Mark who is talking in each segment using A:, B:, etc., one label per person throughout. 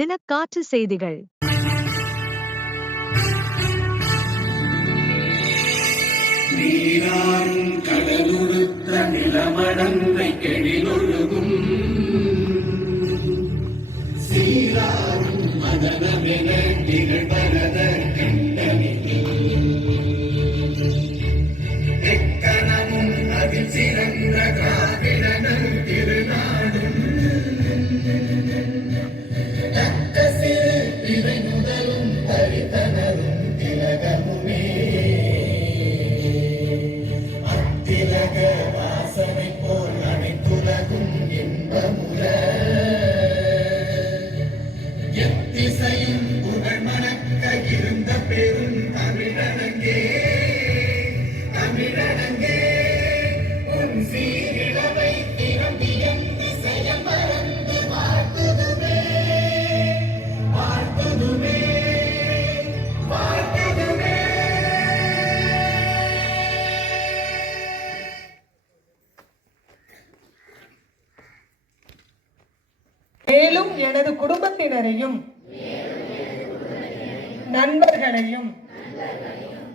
A: தினக்காற்று செய்திகள்.
B: நீராறும் கடலுடுத்த நிலமடந்தை கெழிலொழுகும். சீராறும் மதனமென திகழ்பரத
C: மேலும் எனது குடும்பத்தினரையும் நண்பர்களையும்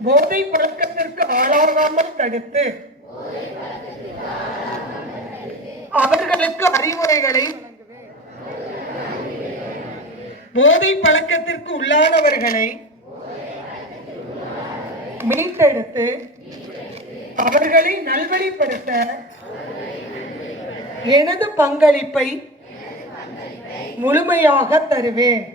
C: போதை பழக்கத்திற்கு ஆளாகாமல் தடுத்து அவர்களுக்கு அறிவுரைகளை போதை பழக்கத்திற்கு உள்ளானவர்களை மீட்டெடுத்து அவர்களை நல்வழிப்படுத்த எனது பங்களிப்பை முழுமையாக தருவேன்.